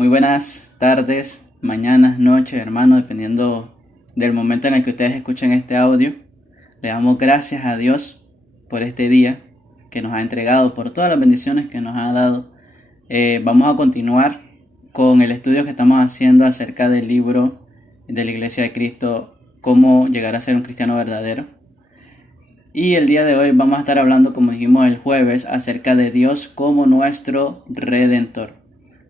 Muy buenas tardes, mañanas, noches, hermanos, dependiendo del momento en el que ustedes escuchen este audio. Le damos gracias a Dios por este día que nos ha entregado, por todas las bendiciones que nos ha dado. Vamos a continuar con el estudio que estamos haciendo acerca del libro de la Iglesia de Cristo, Cómo llegar a ser un cristiano verdadero. Y el día de hoy vamos a estar hablando, como dijimos el jueves, acerca de Dios como nuestro Redentor.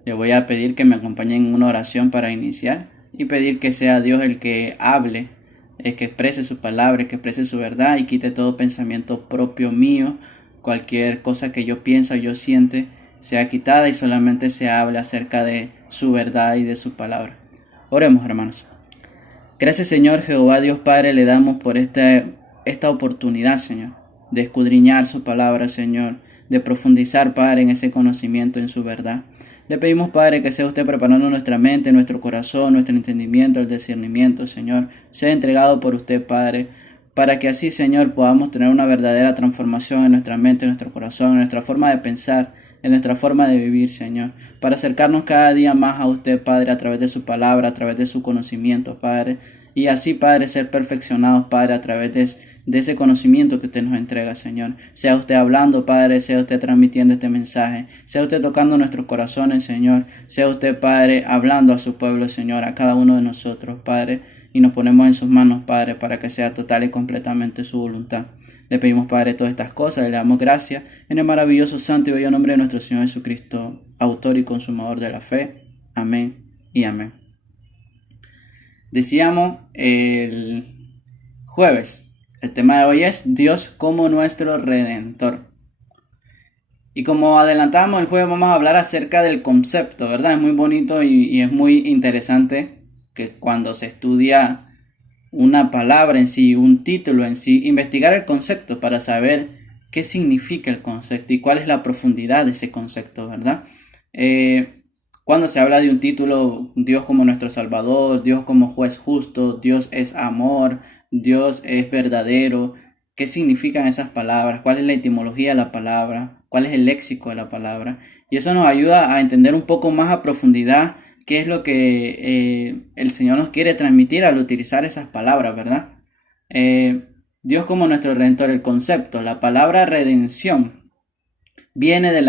Le voy a pedir que me acompañen en una oración para iniciar y pedir que sea Dios el que hable, que exprese su palabra, que exprese su verdad y quite todo pensamiento propio mío. Cualquier cosa que yo piense o yo siente sea quitada y solamente se hable acerca de su verdad y de su palabra. Oremos, hermanos. Gracias, Señor Jehová Dios Padre, le damos por esta oportunidad, Señor, de escudriñar su palabra, Señor, de profundizar, Padre, en ese conocimiento, en su verdad. Le pedimos, Padre, que sea usted preparando nuestra mente, nuestro corazón, nuestro entendimiento, el discernimiento, Señor, sea entregado por usted, Padre, para que así, Señor, podamos tener una verdadera transformación en nuestra mente, en nuestro corazón, en nuestra forma de pensar, en nuestra forma de vivir, Señor, para acercarnos cada día más a usted, Padre, a través de su palabra, a través de su conocimiento, Padre, y así, Padre, ser perfeccionados, Padre, a través de ese conocimiento que usted nos entrega, Señor. Sea usted hablando, Padre, sea usted transmitiendo este mensaje, sea usted tocando nuestros corazones, Señor, sea usted, Padre, hablando a su pueblo, Señor, a cada uno de nosotros, Padre, y nos ponemos en sus manos, Padre, para que sea total y completamente su voluntad. Le pedimos, Padre, todas estas cosas y le damos gracias en el maravilloso, santo y bello nombre de nuestro Señor Jesucristo, autor y consumador de la fe. Amén y amén. Decíamos el jueves, el tema de hoy es Dios como nuestro Redentor. Y como adelantamos el jueves, vamos a hablar acerca del concepto, ¿verdad? Es muy bonito y es muy interesante que cuando se estudia una palabra en sí, un título en sí, investigar el concepto para saber qué significa el concepto y cuál es la profundidad de ese concepto, ¿verdad? Cuando se habla de un título, Dios como nuestro Salvador, Dios como juez justo, Dios es amor, Dios es verdadero, ¿qué significan esas palabras? ¿Cuál es la etimología de la palabra? ¿Cuál es el léxico de la palabra? Y eso nos ayuda a entender un poco más a profundidad qué es lo que el Señor nos quiere transmitir al utilizar esas palabras, ¿verdad? Dios como nuestro Redentor, el concepto, la palabra redención viene del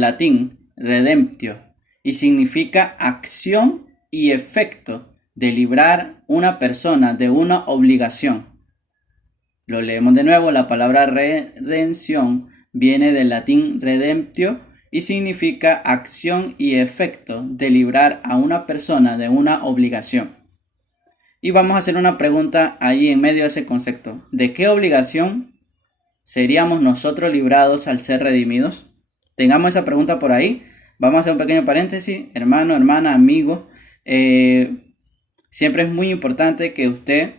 latín redemptio y significa acción y efecto de librar una persona de una obligación. Lo leemos de nuevo, la palabra redención viene del latín redemptio y significa acción y efecto de librar a una persona de una obligación. Y vamos a hacer una pregunta ahí en medio de ese concepto. ¿De qué obligación seríamos nosotros librados al ser redimidos? Tengamos esa pregunta por ahí. Vamos a hacer un pequeño paréntesis. Hermano, hermana, amigo. Siempre es muy importante que usted,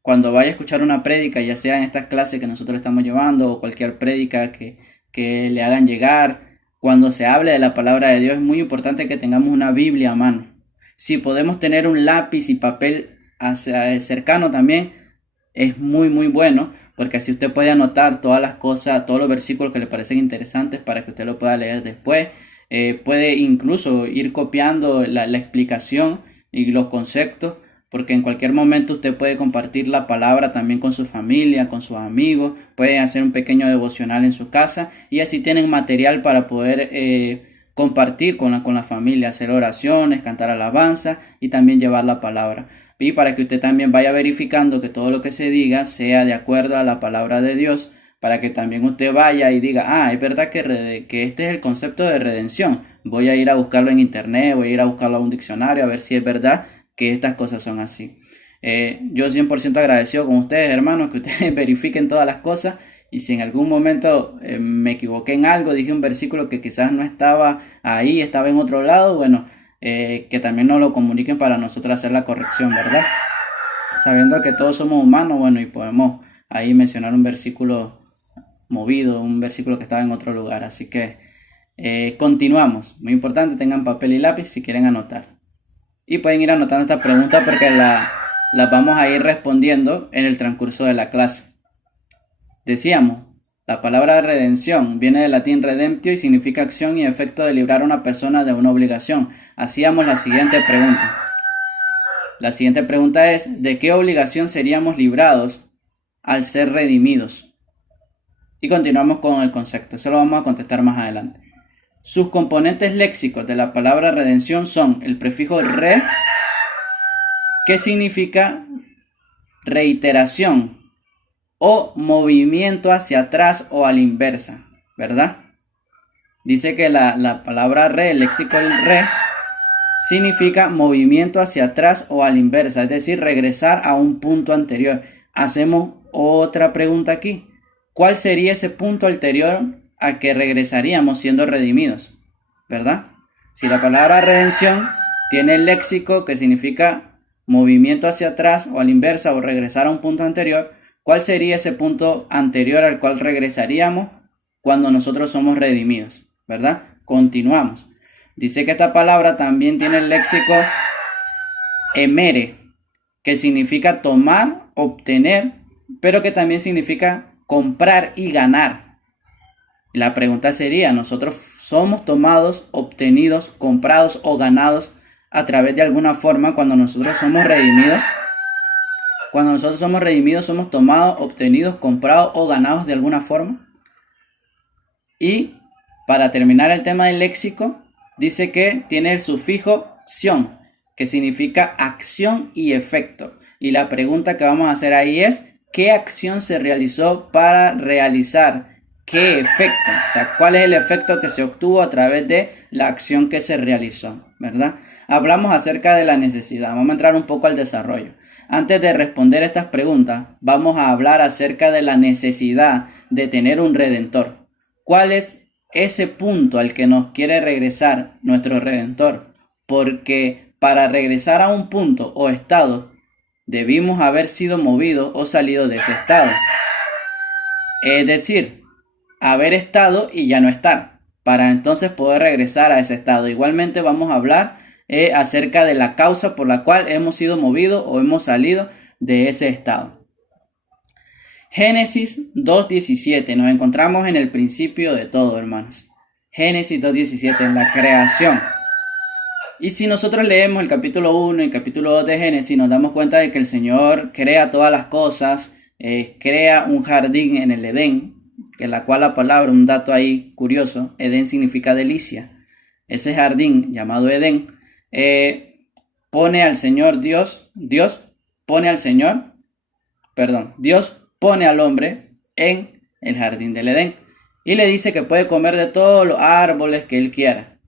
cuando vaya a escuchar una prédica, ya sea en estas clases que nosotros estamos llevando o cualquier prédica que le hagan llegar, cuando se hable de la palabra de Dios, es muy importante que tengamos una Biblia a mano. Si podemos tener un lápiz y papel cercano también, es muy muy bueno, porque así usted puede anotar todas las cosas, todos los versículos que le parecen interesantes para que usted lo pueda leer después. Puede incluso ir copiando la explicación y los conceptos, porque en cualquier momento usted puede compartir la palabra también con su familia, con sus amigos, puede hacer un pequeño devocional en su casa y así tienen material para poder compartir con la familia, hacer oraciones, cantar alabanza y también llevar la palabra. Y para que usted también vaya verificando que todo lo que se diga sea de acuerdo a la palabra de Dios, para que también usted vaya y diga, es verdad que este es el concepto de redención. Voy a ir a buscarlo en internet, voy a ir a buscarlo a un diccionario a ver si es verdad que estas cosas son así. Yo 100% agradecido con ustedes, hermanos, que ustedes verifiquen todas las cosas. Y si en algún momento me equivoqué en algo, dije un versículo que quizás no estaba ahí, estaba en otro lado, bueno, que también nos lo comuniquen para nosotros hacer la corrección, ¿verdad? Sabiendo que todos somos humanos, bueno, y podemos ahí mencionar un versículo movido, un versículo que estaba en otro lugar. Así que continuamos. Muy importante, tengan papel y lápiz si quieren anotar. Y pueden ir anotando esta pregunta porque las vamos a ir respondiendo en el transcurso de la clase. Decíamos, La palabra redención viene del latín redemptio y significa acción y efecto de librar a una persona de una obligación. Hacíamos la siguiente pregunta. La siguiente pregunta es, ¿de qué obligación seríamos librados al ser redimidos? Y continuamos con el concepto. Eso lo vamos a contestar más adelante. Sus componentes léxicos de la palabra redención son el prefijo re, que significa reiteración o movimiento hacia atrás o a la inversa, ¿verdad? Dice que la palabra re, el léxico del re, significa movimiento hacia atrás o a la inversa, es decir, regresar a un punto anterior. Hacemos otra pregunta aquí. ¿Cuál sería ese punto anterior a que regresaríamos siendo redimidos? ¿Verdad? Si la palabra redención tiene el léxico que significa movimiento hacia atrás o a la inversa o regresar a un punto anterior, ¿cuál sería ese punto anterior al cual regresaríamos cuando nosotros somos redimidos? ¿Verdad? Continuamos. Dice que esta palabra también tiene el léxico emere, que significa tomar, obtener, pero que también significa comprar y ganar. La pregunta sería, ¿nosotros somos tomados, obtenidos, comprados o ganados a través de alguna forma cuando nosotros somos redimidos? Cuando nosotros somos redimidos, somos tomados, obtenidos, comprados o ganados de alguna forma. Y para terminar el tema del léxico, dice que tiene el sufijo ción, que significa acción y efecto. Y la pregunta que vamos a hacer ahí es, ¿qué acción se realizó para realizar qué efecto? O sea, ¿cuál es el efecto que se obtuvo a través de la acción que se realizó? ¿Verdad? Hablamos acerca de la necesidad. Vamos a entrar un poco al desarrollo. Antes de responder estas preguntas, vamos a hablar acerca de la necesidad de tener un redentor. ¿Cuál es ese punto al que nos quiere regresar nuestro redentor? Porque para regresar a un punto o estado, debimos haber sido movidos o salido de ese estado. Es decir, haber estado y ya no estar, para entonces poder regresar a ese estado. Igualmente vamos a hablar acerca de la causa por la cual hemos sido movidos o hemos salido de ese estado. Génesis 2:17, nos encontramos en el principio de todo, hermanos. Génesis 2:17, en la creación. Y si nosotros leemos el capítulo 1 y el capítulo 2 de Génesis, nos damos cuenta de que el Señor crea todas las cosas, crea un jardín en el Edén, que la cual la palabra, un dato ahí curioso, Edén significa delicia. Ese jardín llamado Edén, Dios pone al hombre en el jardín del Edén y le dice que puede comer de todos los árboles que él quiera.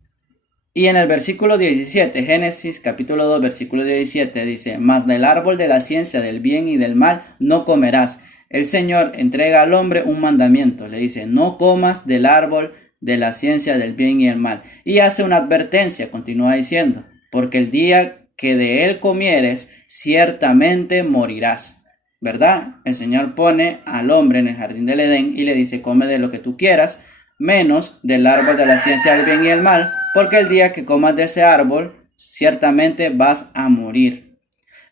Y en el versículo 17, Génesis capítulo 2, versículo 17 dice, mas del árbol de la ciencia del bien y del mal no comerás. El Señor entrega al hombre un mandamiento, le dice, no comas del árbol de la ciencia del bien y el mal. Y hace una advertencia, continúa diciendo, porque el día que de él comieres, ciertamente morirás. ¿Verdad? El Señor pone al hombre en el jardín del Edén y le dice, come de lo que tú quieras, menos del árbol de la ciencia del bien y el mal, porque el día que comas de ese árbol, ciertamente vas a morir.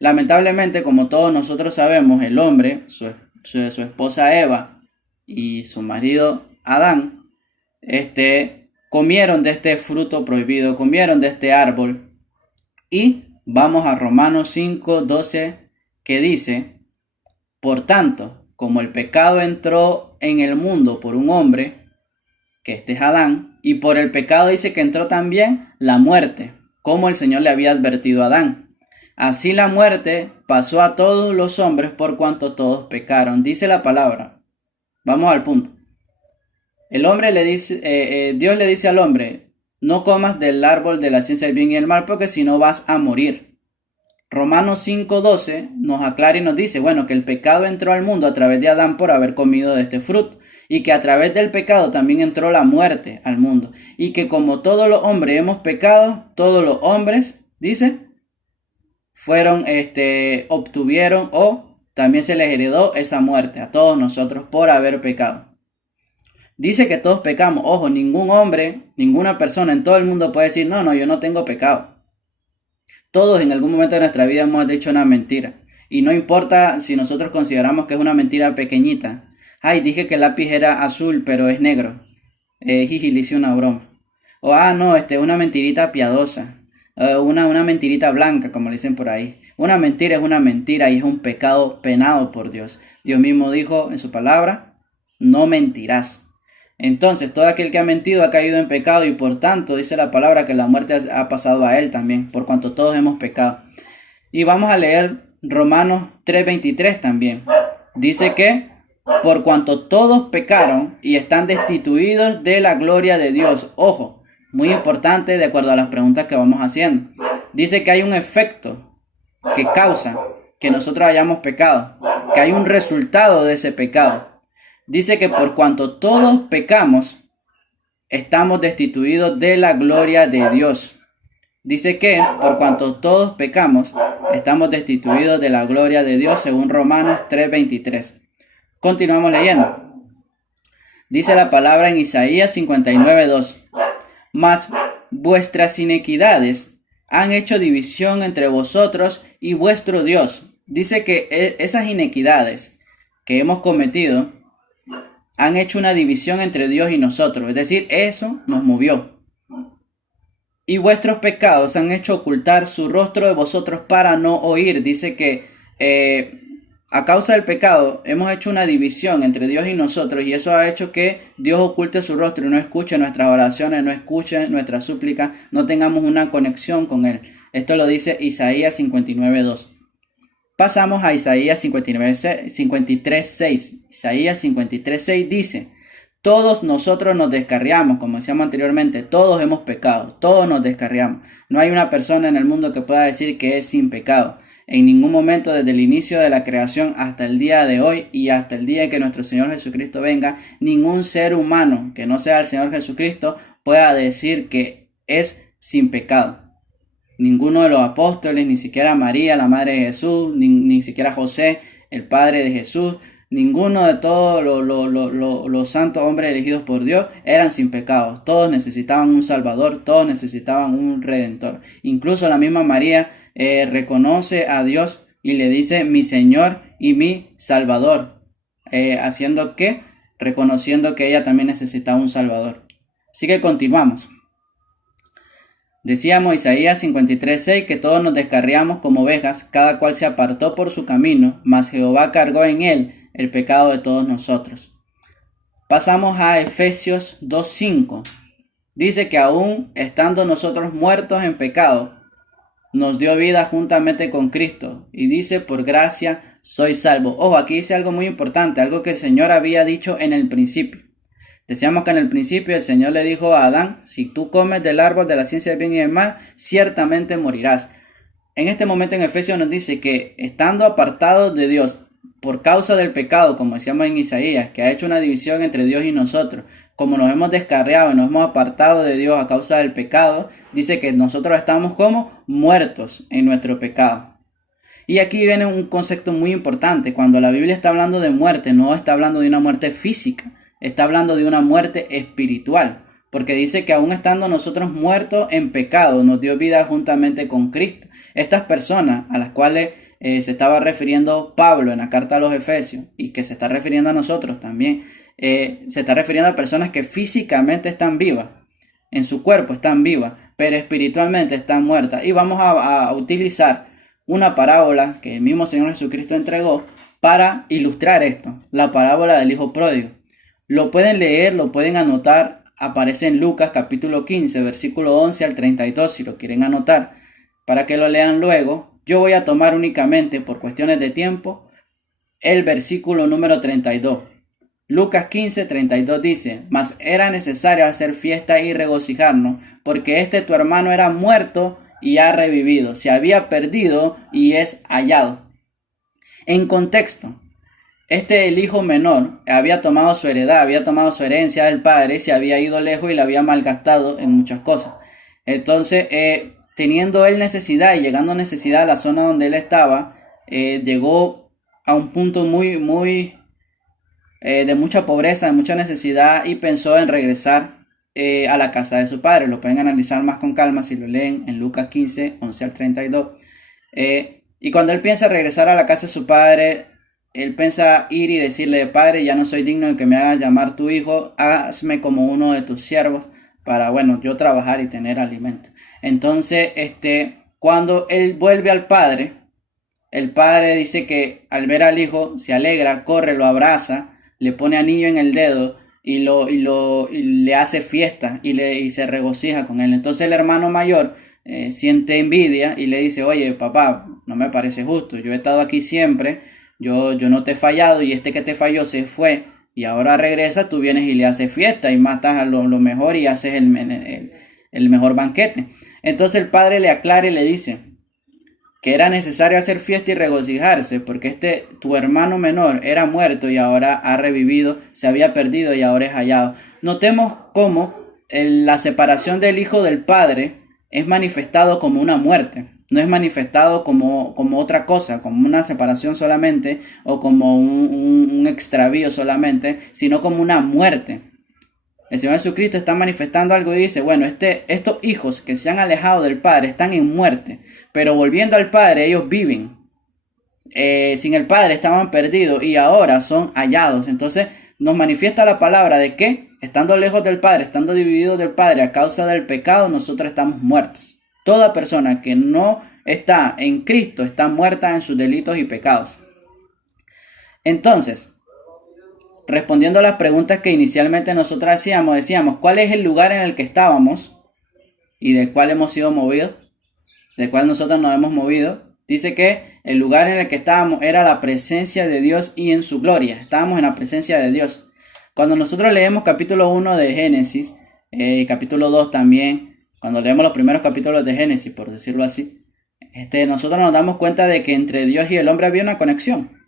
Lamentablemente, como todos nosotros sabemos, el hombre, su esposa Eva y su marido Adán, comieron de este fruto prohibido, comieron de este árbol. Y vamos a Romanos 5:12, que dice, por tanto, como el pecado entró en el mundo por un hombre, que este es Adán, y por el pecado dice que entró también la muerte, como el Señor le había advertido a Adán. Así la muerte pasó a todos los hombres por cuanto todos pecaron. Dice la palabra. Vamos al punto. Dios le dice al hombre, no comas del árbol de la ciencia del bien y el mal, porque si no vas a morir. Romanos 5:12 nos aclara y nos dice, bueno, que el pecado entró al mundo a través de Adán por haber comido de este fruto, y que a través del pecado también entró la muerte al mundo, y que como todos los hombres hemos pecado, todos los hombres, dice, obtuvieron o también se les heredó esa muerte a todos nosotros por haber pecado. Dice que todos pecamos. Ojo, ningún hombre, ninguna persona en todo el mundo puede decir, no, yo no tengo pecado. Todos en algún momento de nuestra vida hemos dicho una mentira. Y no importa si nosotros consideramos que es una mentira pequeñita. Ay, dije que el lápiz era azul, pero es negro. Jiji, le hice una broma. O, no, una mentirita piadosa. Una mentirita blanca, como le dicen por ahí. Una mentira es una mentira y es un pecado penado por Dios. Dios mismo dijo en su palabra, no mentirás. Entonces, todo aquel que ha mentido ha caído en pecado y por tanto dice la palabra que la muerte ha pasado a él también, por cuanto todos hemos pecado. Y vamos a leer Romanos 3:23 también. Dice que por cuanto todos pecaron y están destituidos de la gloria de Dios. Ojo, muy importante de acuerdo a las preguntas que vamos haciendo. Dice que hay un efecto que causa que nosotros hayamos pecado, que hay un resultado de ese pecado. Dice que por cuanto todos pecamos, estamos destituidos de la gloria de Dios. Dice que por cuanto todos pecamos, estamos destituidos de la gloria de Dios, según Romanos 3:23. Continuamos leyendo. Dice la palabra en Isaías 59:2. Mas vuestras iniquidades han hecho división entre vosotros y vuestro Dios. Dice que esas iniquidades que hemos cometido han hecho una división entre Dios y nosotros. Es decir, eso nos movió. Y vuestros pecados han hecho ocultar su rostro de vosotros para no oír. Dice que a causa del pecado hemos hecho una división entre Dios y nosotros, y eso ha hecho que Dios oculte su rostro y no escuche nuestras oraciones, no escuche nuestras súplicas, no tengamos una conexión con Él. Esto lo dice Isaías 59:2. Pasamos a Isaías 53:6. Isaías 53:6 dice: todos nosotros nos descarriamos, como decíamos anteriormente, todos hemos pecado, todos nos descarriamos. No hay una persona en el mundo que pueda decir que es sin pecado. En ningún momento desde el inicio de la creación hasta el día de hoy y hasta el día que nuestro Señor Jesucristo venga, ningún ser humano que no sea el Señor Jesucristo pueda decir que es sin pecado. Ninguno de los apóstoles, ni siquiera María, la madre de Jesús, ni siquiera José, el padre de Jesús, ninguno de todos los santos hombres elegidos por Dios eran sin pecado. Todos necesitaban un Salvador, todos necesitaban un Redentor. Incluso la misma María reconoce a Dios y le dice mi Señor y mi Salvador, haciendo que, reconociendo que ella también necesitaba un Salvador. Así que continuamos. Decíamos Isaías 53:6 que todos nos descarriamos como ovejas, cada cual se apartó por su camino, mas Jehová cargó en él el pecado de todos nosotros. Pasamos a Efesios 2:5. Dice que aún estando nosotros muertos en pecado, nos dio vida juntamente con Cristo. Y dice, por gracia soy salvo. Ojo, aquí dice algo muy importante, algo que el Señor había dicho en el principio. Decíamos que en el principio el Señor le dijo a Adán, si tú comes del árbol de la ciencia del bien y del mal, ciertamente morirás. En este momento en Efesios nos dice que estando apartados de Dios por causa del pecado, como decíamos en Isaías, que ha hecho una división entre Dios y nosotros, como nos hemos descarriado y nos hemos apartado de Dios a causa del pecado, dice que nosotros estamos como muertos en nuestro pecado. Y aquí viene un concepto muy importante. Cuando la Biblia está hablando de muerte, no está hablando de una muerte física, está hablando de una muerte espiritual, porque dice que aún estando nosotros muertos en pecado, nos dio vida juntamente con Cristo. Estas personas a las cuales se estaba refiriendo Pablo en la carta a los Efesios y que se está refiriendo a nosotros también, se está refiriendo a personas que físicamente están vivas, en su cuerpo están vivas, pero espiritualmente están muertas. Y vamos a utilizar una parábola que el mismo Señor Jesucristo entregó para ilustrar esto, la parábola del Hijo Pródigo. Lo pueden leer, lo pueden anotar, aparece en Lucas capítulo 15, versículo 11 al 32, si lo quieren anotar, para que lo lean luego. Yo voy a tomar únicamente, por cuestiones de tiempo, el versículo número 32. Lucas 15, 32 dice, mas era necesario hacer fiesta y regocijarnos, porque tu hermano era muerto y ha revivido, se había perdido y es hallado. En contexto, el hijo menor había tomado su heredad, había tomado su herencia del padre, se había ido lejos y la había malgastado en muchas cosas. Entonces, teniendo él necesidad y llegando a necesidad a la zona donde él estaba, llegó a un punto muy de mucha pobreza, de mucha necesidad, y pensó en regresar a la casa de su padre. Lo pueden analizar más con calma si lo leen en Lucas 15, 11 al 32. Y cuando él piensa regresar a la casa de su padre, él piensa ir y decirle, Padre, ya no soy digno de que me hagas llamar tu hijo, hazme como uno de tus siervos para, bueno, yo trabajar y tener alimento. Entonces, cuando él vuelve al padre, el padre dice que al ver al hijo se alegra, corre, lo abraza, le pone anillo en el dedo y le hace fiesta y se regocija con él. Entonces el hermano mayor siente envidia y le dice, oye papá, no me parece justo, yo he estado aquí siempre, yo no te he fallado y este que te falló se fue y ahora regresa, tú vienes y le haces fiesta y matas a lo mejor y haces el mejor banquete. Entonces el padre le aclara y le dice que era necesario hacer fiesta y regocijarse, porque tu hermano menor era muerto y ahora ha revivido, se había perdido y ahora es hallado. Notemos cómo la separación del hijo del padre es manifestado como una muerte, no es manifestado como otra cosa, como una separación solamente o como un extravío solamente, sino como una muerte. El Señor Jesucristo está manifestando algo y dice, bueno, estos hijos que se han alejado del Padre están en muerte, pero volviendo al Padre ellos viven. Sin el Padre estaban perdidos y ahora son hallados. Entonces nos manifiesta la palabra de que estando lejos del Padre, estando divididos del Padre a causa del pecado, nosotros estamos muertos. Toda persona que no está en Cristo está muerta en sus delitos y pecados. Entonces, respondiendo a las preguntas que inicialmente nosotros decíamos, ¿cuál es el lugar en el que estábamos y del cual hemos sido movidos? Del cual nosotros nos hemos movido. Dice que el lugar en el que estábamos era la presencia de Dios y en su gloria. Estábamos en la presencia de Dios. Cuando nosotros leemos capítulo 1 de Génesis, capítulo 2 también, cuando leemos los primeros capítulos de Génesis, por decirlo así, nosotros nos damos cuenta de que entre Dios y el hombre había una conexión.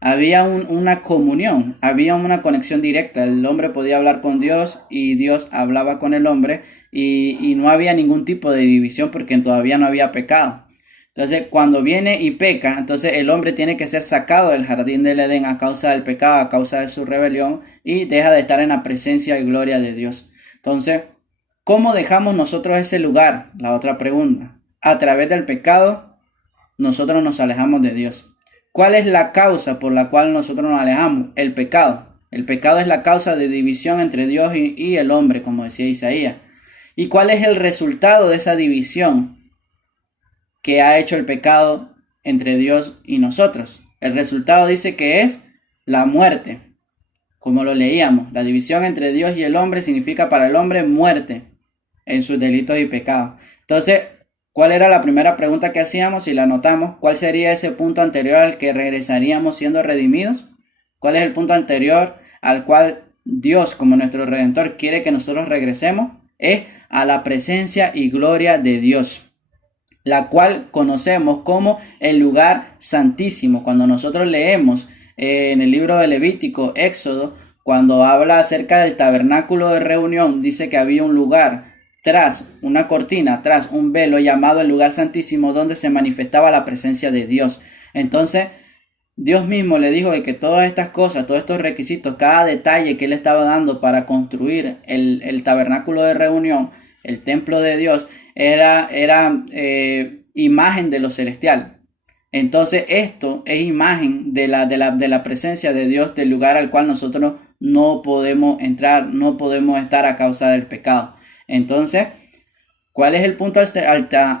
Había una comunión, había una conexión directa. El hombre podía hablar con Dios y Dios hablaba con el hombre y no había ningún tipo de división porque todavía no había pecado. Entonces cuando viene y peca, entonces el hombre tiene que ser sacado del jardín del Edén a causa del pecado, a causa de su rebelión y deja de estar en la presencia y gloria de Dios. Entonces, ¿cómo dejamos nosotros ese lugar? La otra pregunta. A través del pecado, nosotros nos alejamos de Dios. ¿Cuál es la causa por la cual nosotros nos alejamos? El pecado. El pecado es la causa de división entre Dios y el hombre, como decía Isaías. ¿Y cuál es el resultado de esa división que ha hecho el pecado entre Dios y nosotros? El resultado dice que es la muerte. Como lo leíamos, la división entre Dios y el hombre significa para el hombre muerte en sus delitos y pecados. Entonces, ¿cuál era la primera pregunta que hacíamos? Si la anotamos, ¿cuál sería ese punto anterior al que regresaríamos siendo redimidos? ¿Cuál es el punto anterior al cual Dios, como nuestro Redentor, quiere que nosotros regresemos? Es a la presencia y gloria de Dios, la cual conocemos como el lugar santísimo. Cuando nosotros leemos en el libro de Levítico, Éxodo, cuando habla acerca del tabernáculo de reunión, dice que había un lugar tras una cortina, tras un velo llamado el lugar santísimo, donde se manifestaba la presencia de Dios. Entonces, Dios mismo le dijo de que todas estas cosas, todos estos requisitos, cada detalle que él estaba dando para construir el tabernáculo de reunión, el templo de Dios, era imagen de lo celestial. Entonces, esto es imagen de la presencia de Dios, del lugar al cual nosotros no podemos entrar, no podemos estar a causa del pecado. Entonces, ¿cuál es el punto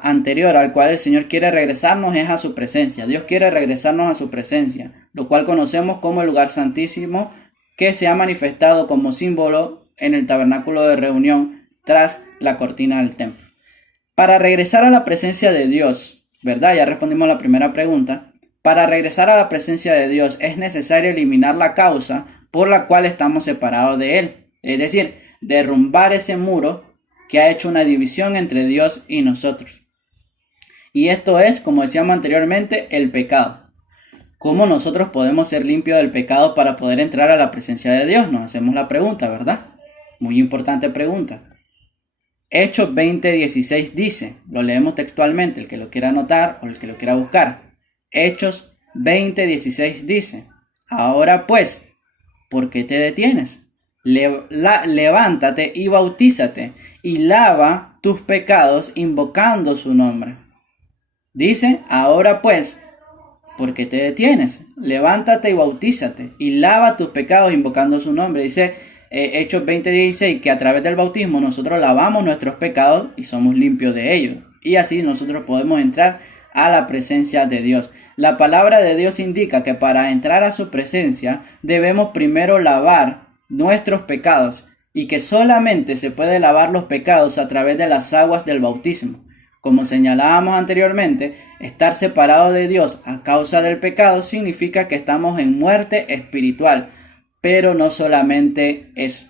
anterior al cual el Señor quiere regresarnos? Es a su presencia. Dios quiere regresarnos a su presencia, lo cual conocemos como el lugar santísimo, que se ha manifestado como símbolo en el tabernáculo de reunión tras la cortina del templo. Para regresar a la presencia de Dios, ¿verdad? Ya respondimos la primera pregunta. Para regresar a la presencia de Dios es necesario eliminar la causa por la cual estamos separados de Él. Es decir, derrumbar ese muro que ha hecho una división entre Dios y nosotros. Y esto es, como decíamos anteriormente, el pecado. ¿Cómo nosotros podemos ser limpios del pecado para poder entrar a la presencia de Dios? Nos hacemos la pregunta, ¿verdad? Muy importante pregunta. Hechos 20:16 dice, lo leemos textualmente, el que lo quiera anotar o el que lo quiera buscar. Hechos 20:16 dice, ahora pues, ¿por qué te detienes? Levántate y bautízate y lava tus pecados invocando su nombre. Dice, ahora pues, ¿por qué te detienes? Levántate y bautízate y lava tus pecados invocando su nombre. Dice Hechos 20:16 que a través del bautismo nosotros lavamos nuestros pecados y somos limpios de ellos. Y así nosotros podemos entrar a la presencia de Dios. La palabra de Dios indica que para entrar a su presencia debemos primero lavar nuestros pecados y que solamente se puede lavar los pecados a través de las aguas del bautismo. Como señalábamos anteriormente, estar separado de Dios a causa del pecado significa que estamos en muerte espiritual, pero no solamente eso,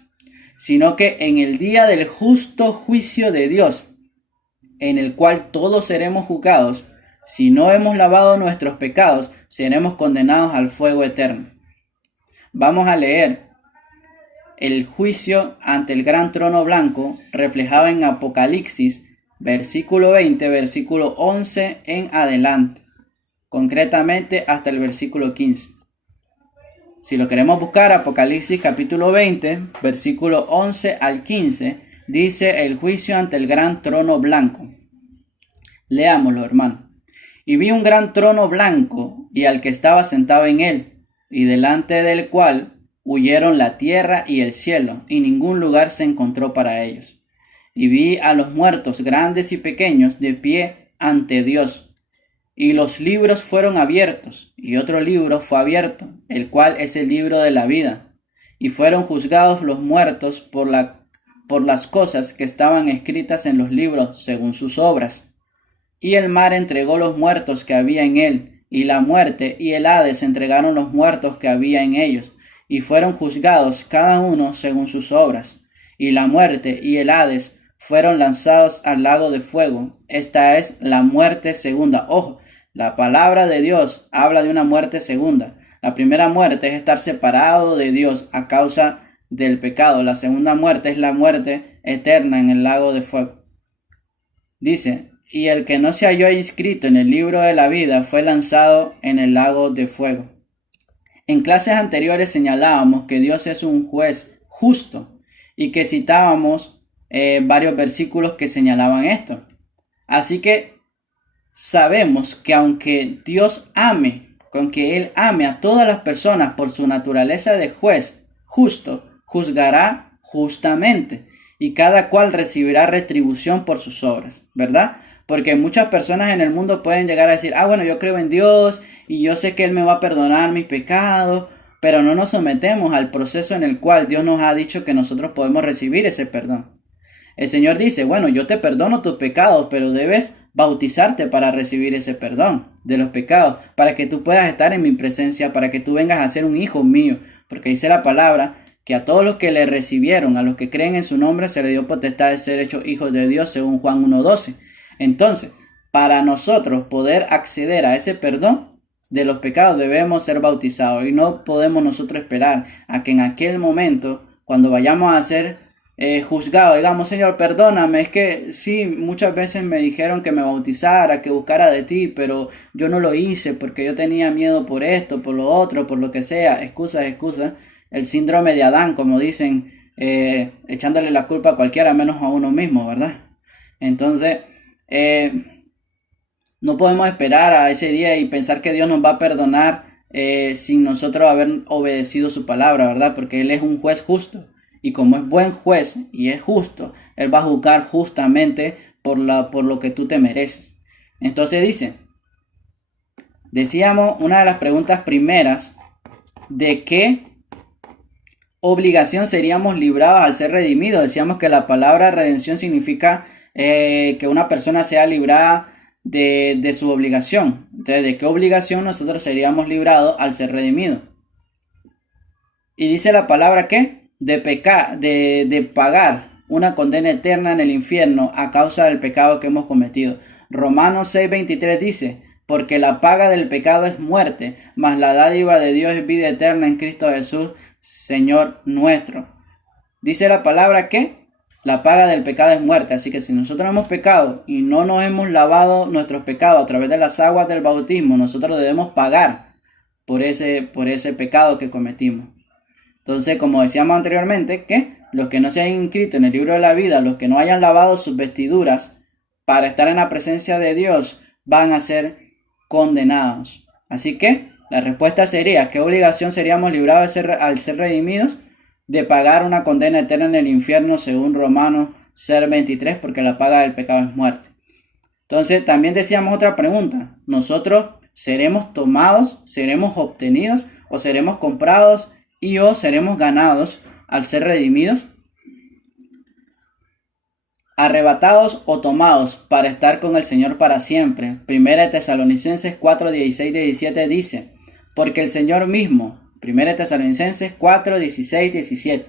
sino que en el día del justo juicio de Dios, en el cual todos seremos juzgados, si no hemos lavado nuestros pecados, seremos condenados al fuego eterno. Vamos a leer el juicio ante el gran trono blanco reflejado en Apocalipsis versículo 20, versículo 11 en adelante, concretamente hasta el versículo 15. Si lo queremos buscar, Apocalipsis capítulo 20, versículo 11 al 15, dice el juicio ante el gran trono blanco. Leámoslo, hermano. Y vi un gran trono blanco y al que estaba sentado en él, y delante del cual huyeron la tierra y el cielo, y ningún lugar se encontró para ellos. Y vi a los muertos, grandes y pequeños, de pie ante Dios. Y los libros fueron abiertos, y otro libro fue abierto, el cual es el libro de la vida. Y fueron juzgados los muertos por las cosas que estaban escritas en los libros según sus obras. Y el mar entregó los muertos que había en él, y la muerte y el Hades entregaron los muertos que había en ellos, y fueron juzgados cada uno según sus obras. Y la muerte y el Hades fueron lanzados al lago de fuego. Esta es la muerte segunda. Ojo, la palabra de Dios habla de una muerte segunda. La primera muerte es estar separado de Dios a causa del pecado. La segunda muerte es la muerte eterna en el lago de fuego. Dice, y el que no se halló inscrito en el libro de la vida fue lanzado en el lago de fuego. En clases anteriores señalábamos que Dios es un juez justo y que citábamos varios versículos que señalaban esto. Así que sabemos que aunque Dios aunque Él ame a todas las personas por su naturaleza de juez justo, juzgará justamente y cada cual recibirá retribución por sus obras, ¿verdad? Porque muchas personas en el mundo pueden llegar a decir, bueno, yo creo en Dios y yo sé que Él me va a perdonar mis pecados, pero no nos sometemos al proceso en el cual Dios nos ha dicho que nosotros podemos recibir ese perdón. El Señor dice, bueno, yo te perdono tus pecados, pero debes bautizarte para recibir ese perdón de los pecados, para que tú puedas estar en mi presencia, para que tú vengas a ser un hijo mío, porque dice la palabra que a todos los que le recibieron, a los que creen en su nombre, se le dio potestad de ser hechos hijos de Dios, según Juan 1:12. Entonces, para nosotros poder acceder a ese perdón de los pecados, debemos ser bautizados y no podemos nosotros esperar a que en aquel momento, cuando vayamos a ser juzgado, digamos, Señor, perdóname, es que sí, muchas veces me dijeron que me bautizara, que buscara de ti, pero yo no lo hice porque yo tenía miedo por esto, por lo otro, por lo que sea, excusas, el síndrome de Adán, como dicen, echándole la culpa a cualquiera menos a uno mismo, ¿verdad? Entonces, no podemos esperar a ese día y pensar que Dios nos va a perdonar sin nosotros haber obedecido su palabra, ¿verdad? Porque Él es un juez justo. Y como es buen juez y es justo, Él va a juzgar justamente por lo que tú te mereces. Entonces decíamos una de las preguntas primeras, ¿de qué obligación seríamos librados al ser redimidos? Decíamos que la palabra redención significa que una persona sea librada de su obligación. Entonces, ¿de qué obligación nosotros seríamos librados al ser redimidos? Y dice la palabra que de pagar una condena eterna en el infierno a causa del pecado que hemos cometido. Romanos 6:23 dice, porque la paga del pecado es muerte, mas la dádiva de Dios es vida eterna en Cristo Jesús, Señor nuestro. Dice la palabra que la paga del pecado es muerte, así que si nosotros hemos pecado y no nos hemos lavado nuestros pecados a través de las aguas del bautismo, nosotros debemos pagar por ese pecado que cometimos. Entonces, como decíamos anteriormente, que los que no se hayan inscrito en el libro de la vida, los que no hayan lavado sus vestiduras para estar en la presencia de Dios, van a ser condenados. Así que la respuesta sería, ¿qué obligación seríamos librados al ser redimidos? De pagar una condena eterna en el infierno según Romanos 6:23, porque la paga del pecado es muerte. Entonces también decíamos otra pregunta, ¿nosotros seremos tomados, seremos obtenidos o seremos comprados y o seremos ganados al ser redimidos? Arrebatados o tomados para estar con el Señor para siempre. Primera de Tesalonicenses 4:16-17 dice, porque el Señor mismo, Primera de Tesalonicenses 4:16-17,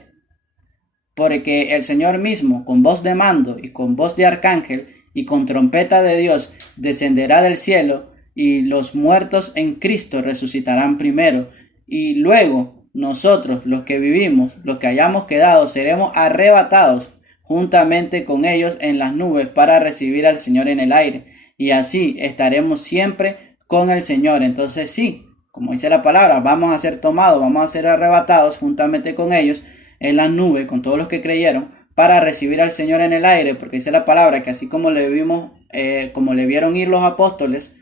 porque el Señor mismo, con voz de mando y con voz de arcángel y con trompeta de Dios, descenderá del cielo, y los muertos en Cristo resucitarán primero, y luego nosotros, los que vivimos, los que hayamos quedado, seremos arrebatados juntamente con ellos en las nubes para recibir al Señor en el aire, y así estaremos siempre con el Señor. Entonces sí, como dice la palabra, vamos a ser tomados, vamos a ser arrebatados juntamente con ellos en las nubes, con todos los que creyeron, para recibir al Señor en el aire, porque dice la palabra que así como le vimos, como le vieron ir los apóstoles,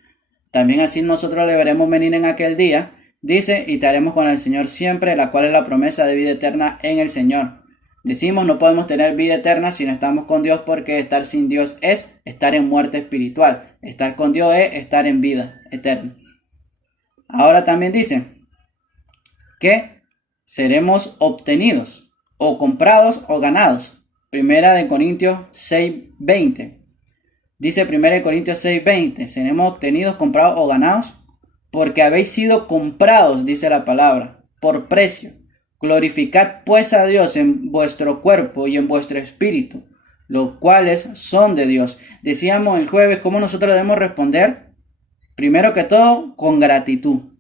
también así nosotros le veremos venir en aquel día, dice, y estaremos con el Señor siempre, la cual es la promesa de vida eterna en el Señor. Decimos, no podemos tener vida eterna si no estamos con Dios, porque estar sin Dios es estar en muerte espiritual. Estar con Dios es estar en vida eterna. Ahora también dice que seremos obtenidos, o comprados o ganados. Primera de Corintios 6:20. Dice 1 Corintios 6:20, seremos obtenidos, comprados o ganados, porque habéis sido comprados, dice la palabra, por precio. Glorificad pues a Dios en vuestro cuerpo y en vuestro espíritu, los cuales son de Dios. Decíamos el jueves cómo nosotros debemos responder, primero que todo, con gratitud.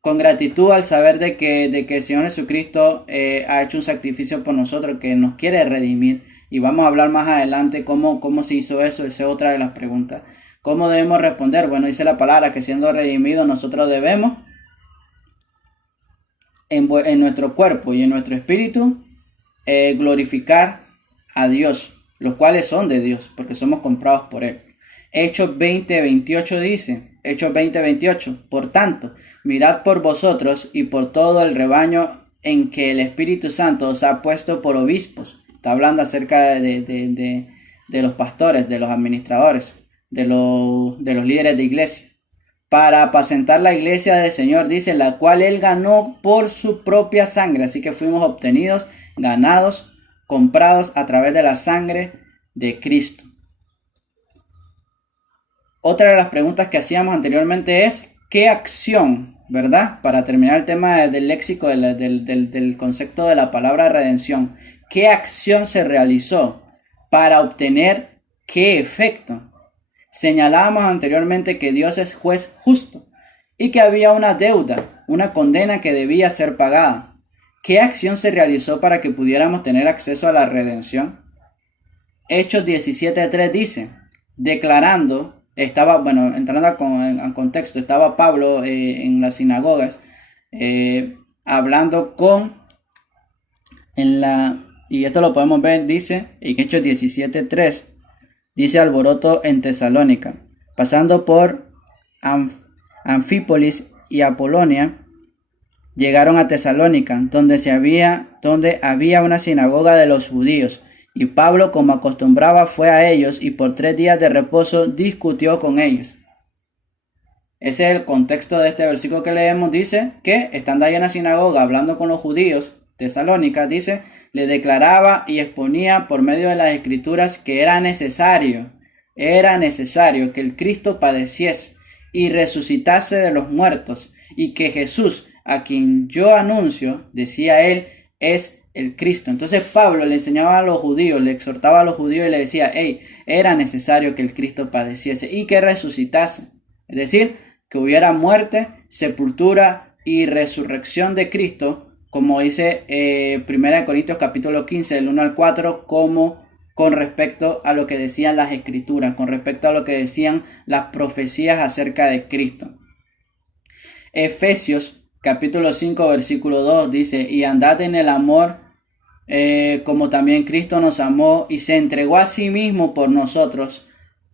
Con gratitud al saber de que el Señor Jesucristo ha hecho un sacrificio por nosotros, que nos quiere redimir. Y vamos a hablar más adelante cómo se hizo eso. Esa es otra de las preguntas. ¿Cómo debemos responder? Bueno, dice la palabra que siendo redimidos nosotros debemos en nuestro cuerpo y en nuestro espíritu glorificar a Dios, los cuales son de Dios, porque somos comprados por Él. Hechos 20:28 dice, Hechos 20:28, por tanto, mirad por vosotros y por todo el rebaño en que el Espíritu Santo os ha puesto por obispos. Está hablando acerca de los pastores, de los administradores, de los líderes de iglesia, para apacentar la iglesia del Señor, dice, la cual Él ganó por su propia sangre. Así que fuimos obtenidos, ganados, comprados a través de la sangre de Cristo. Otra de las preguntas que hacíamos anteriormente es, ¿qué acción, verdad? Para terminar el tema del léxico, del concepto de la palabra redención, ¿qué acción se realizó para obtener qué efecto? Señalábamos anteriormente que Dios es juez justo y que había una deuda, una condena que debía ser pagada. ¿Qué acción se realizó para que pudiéramos tener acceso a la redención? Hechos 17:3 dice, declarando, entrando en contexto, estaba Pablo en las sinagogas hablando y esto lo podemos ver, dice en Hechos 17:3, dice alboroto en Tesalónica, pasando por Anfípolis y Apolonia, llegaron a Tesalónica, donde había una sinagoga de los judíos. Y Pablo, como acostumbraba, fue a ellos y por 3 días de reposo discutió con ellos. Ese es el contexto de este versículo que leemos. Dice que estando ahí en la sinagoga hablando con los judíos, Tesalónica, dice, le declaraba y exponía por medio de las escrituras que era necesario que el Cristo padeciese y resucitase de los muertos, y que Jesús, a quien yo anuncio, decía él, es el Cristo. Entonces Pablo le enseñaba a los judíos, le exhortaba a los judíos y le decía, era necesario que el Cristo padeciese y que resucitase. Es decir, que hubiera muerte, sepultura y resurrección de Cristo, como dice 1 Corintios capítulo 15, del 1 al 4, como con respecto a lo que decían las escrituras, con respecto a lo que decían las profecías acerca de Cristo. Efesios capítulo 5, versículo 2 dice, y andad en el amor, como también Cristo nos amó y se entregó a sí mismo por nosotros,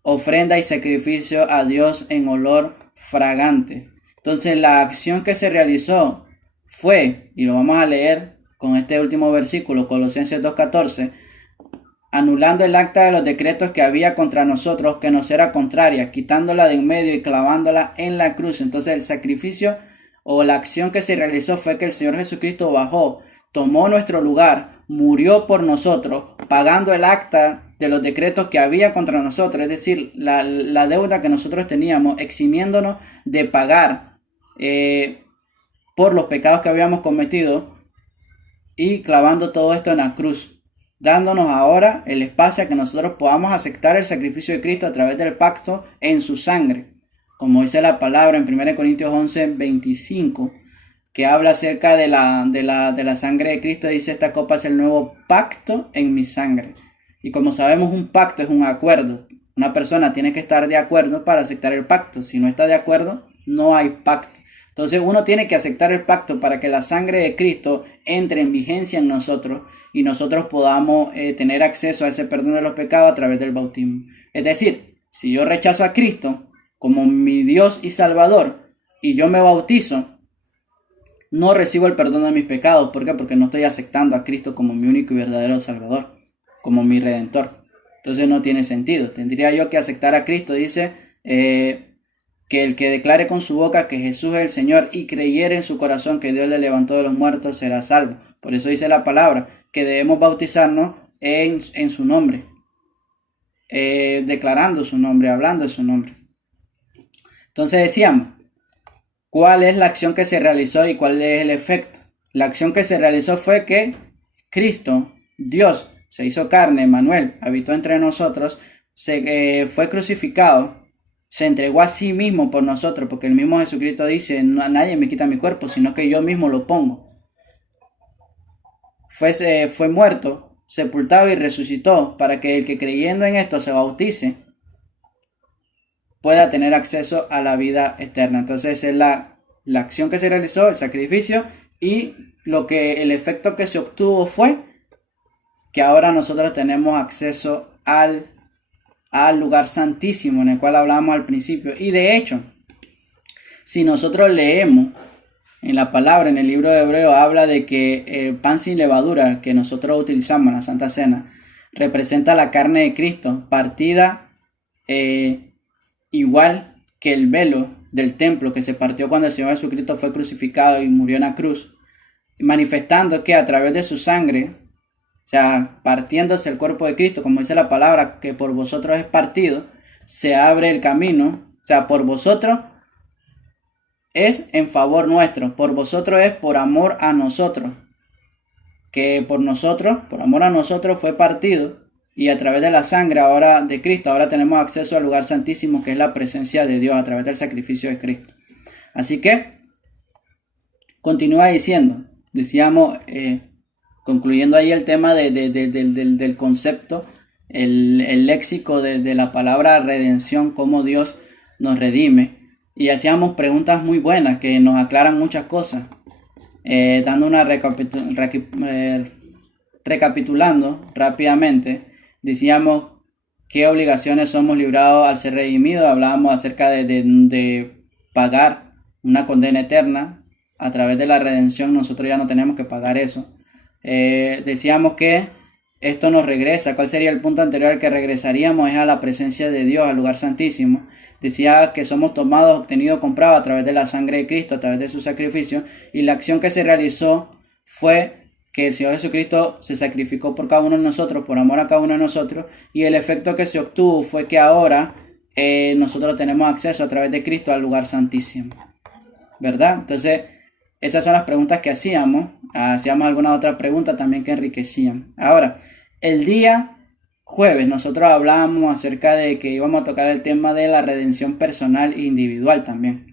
ofrenda y sacrificio a Dios en olor fragante. Entonces la acción que se realizó fue, y lo vamos a leer con este último versículo, Colosenses 2:14, anulando el acta de los decretos que había contra nosotros, que nos era contraria, quitándola de en medio y clavándola en la cruz. Entonces el sacrificio o la acción que se realizó fue que el Señor Jesucristo bajó, tomó nuestro lugar, murió por nosotros, pagando el acta de los decretos que había contra nosotros, es decir, la deuda que nosotros teníamos, eximiéndonos de pagar por los pecados que habíamos cometido y clavando todo esto en la cruz, dándonos ahora el espacio a que nosotros podamos aceptar el sacrificio de Cristo a través del pacto en su sangre, como dice la palabra en 1 Corintios 11:25, que habla acerca de la sangre de Cristo. Dice: esta copa es el nuevo pacto en mi sangre. Y como sabemos, un pacto es un acuerdo. Una persona tiene que estar de acuerdo para aceptar el pacto. Si no está de acuerdo, no hay pacto. Entonces uno tiene que aceptar el pacto para que la sangre de Cristo entre en vigencia en nosotros y nosotros podamos tener acceso a ese perdón de los pecados a través del bautismo. Es decir, si yo rechazo a Cristo como mi Dios y Salvador y yo me bautizo, no recibo el perdón de mis pecados. ¿Por qué? Porque no estoy aceptando a Cristo como mi único y verdadero Salvador, como mi Redentor. Entonces no tiene sentido. Tendría yo que aceptar a Cristo. Dice que el que declare con su boca que Jesús es el Señor y creyere en su corazón que Dios le levantó de los muertos será salvo. Por eso dice la palabra que debemos bautizarnos en su nombre, declarando su nombre, hablando de su nombre. Entonces decíamos, ¿cuál es la acción que se realizó y cuál es el efecto? La acción que se realizó fue que Cristo, Dios, se hizo carne, Emmanuel, habitó entre nosotros, fue crucificado, se entregó a sí mismo por nosotros, porque el mismo Jesucristo dice: nadie me quita mi cuerpo, sino que yo mismo lo pongo. Fue muerto, sepultado y resucitó, para que el que creyendo en esto se bautice pueda tener acceso a la vida eterna. Entonces es la acción que se realizó, el sacrificio, y el efecto que se obtuvo fue que ahora nosotros tenemos acceso al lugar santísimo, en el cual hablamos al principio. Y de hecho, si nosotros leemos en la palabra, en el libro de Hebreo, habla de que el pan sin levadura que nosotros utilizamos en la Santa Cena representa la carne de Cristo, partida igual que el velo del templo que se partió cuando el Señor Jesucristo fue crucificado y murió en la cruz, manifestando que a través de su sangre, o sea, partiéndose el cuerpo de Cristo, como dice la palabra, que por vosotros es partido, se abre el camino. O sea, por vosotros es en favor nuestro, por vosotros es por amor a nosotros, que por nosotros, por amor a nosotros fue partido, y a través de la sangre ahora de Cristo, ahora tenemos acceso al lugar santísimo, que es la presencia de Dios a través del sacrificio de Cristo. Así que continúa diciendo, decíamos, concluyendo ahí el tema del concepto, el léxico de la palabra redención, cómo Dios nos redime. Y hacíamos preguntas muy buenas que nos aclaran muchas cosas. Dando una recapitulando rápidamente, decíamos qué obligaciones somos librados al ser redimidos. Hablábamos acerca de pagar una condena eterna. A través de la redención nosotros ya no tenemos que pagar eso. Decíamos que esto nos regresa. ¿Cuál sería el punto anterior al que regresaríamos? Es a la presencia de Dios, al lugar santísimo. Decía que somos tomados, obtenidos, comprados a través de la sangre de Cristo, a través de su sacrificio, y la acción que se realizó fue que el Señor Jesucristo se sacrificó por cada uno de nosotros, por amor a cada uno de nosotros, y el efecto que se obtuvo fue que ahora nosotros tenemos acceso a través de Cristo al lugar santísimo, ¿verdad? Entonces esas son las preguntas que hacíamos. Hacíamos alguna otra pregunta también que enriquecían. Ahora, el día jueves nosotros hablábamos acerca de que íbamos a tocar el tema de la redención personal e individual también.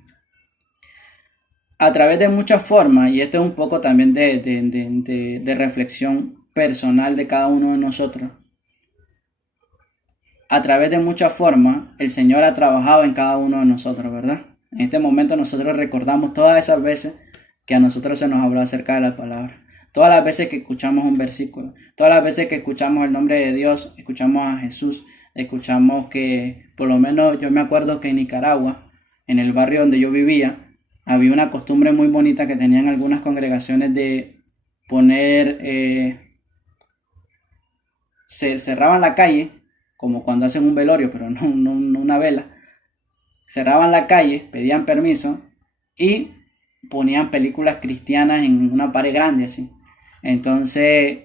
A través de muchas formas, y esto es un poco también de reflexión personal de cada uno de nosotros. A través de muchas formas, el Señor ha trabajado en cada uno de nosotros, ¿verdad? En este momento nosotros recordamos todas esas veces que a nosotros se nos habló acerca de la palabra. Todas las veces que escuchamos un versículo, todas las veces que escuchamos el nombre de Dios, escuchamos a Jesús, escuchamos que, por lo menos yo me acuerdo que en Nicaragua, en el barrio donde yo vivía, había una costumbre muy bonita que tenían algunas congregaciones de poner, se cerraban la calle, como cuando hacen un velorio, pero no una vela, cerraban la calle, pedían permiso y ponían películas cristianas en una pared grande así. Entonces,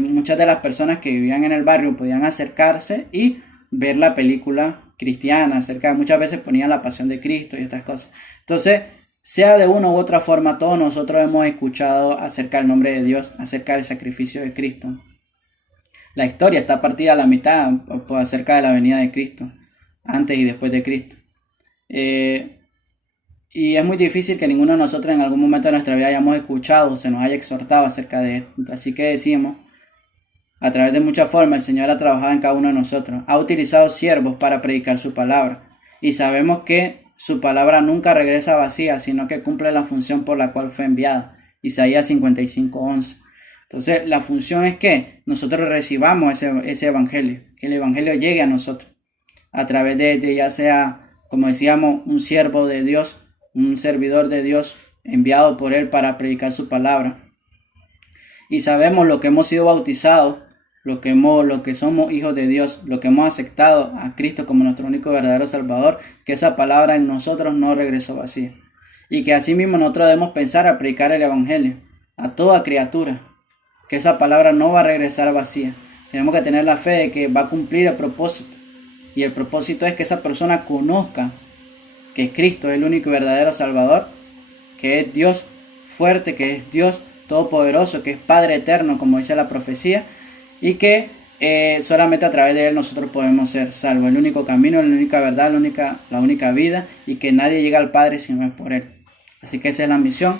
muchas de las personas que vivían en el barrio podían acercarse y ver la película cristiana acerca, muchas veces ponían la pasión de Cristo y estas cosas. Entonces, sea de una u otra forma, todos nosotros hemos escuchado acerca del nombre de Dios, acerca del sacrificio de Cristo. La historia está partida a la mitad acerca de la venida de Cristo, antes y después de Cristo. Y es muy difícil que ninguno de nosotros en algún momento de nuestra vida hayamos escuchado o se nos haya exhortado acerca de esto. Así que decimos, a través de muchas formas el Señor ha trabajado en cada uno de nosotros. Ha utilizado siervos para predicar su palabra. Y sabemos que su palabra nunca regresa vacía, sino que cumple la función por la cual fue enviada. Isaías 55:11. Entonces la función es que nosotros recibamos ese evangelio. Que el evangelio llegue a nosotros. A través de ya sea, como decíamos, un siervo de Dios, un servidor de Dios enviado por Él para predicar su palabra. Y sabemos lo que hemos sido bautizados, lo que somos hijos de Dios, lo que hemos aceptado a Cristo como nuestro único y verdadero Salvador, que esa palabra en nosotros no regresó vacía. Y que así mismo nosotros debemos pensar a predicar el evangelio a toda criatura, que esa palabra no va a regresar vacía. Tenemos que tener la fe de que va a cumplir el propósito. Y el propósito es que esa persona conozca que Cristo es el único y verdadero Salvador, que es Dios fuerte, que es Dios todopoderoso, que es Padre eterno, como dice la profecía, y que solamente a través de Él nosotros podemos ser salvos. El único camino, la única verdad, la única vida, y que nadie llega al Padre si no es por Él. Así que esa es la misión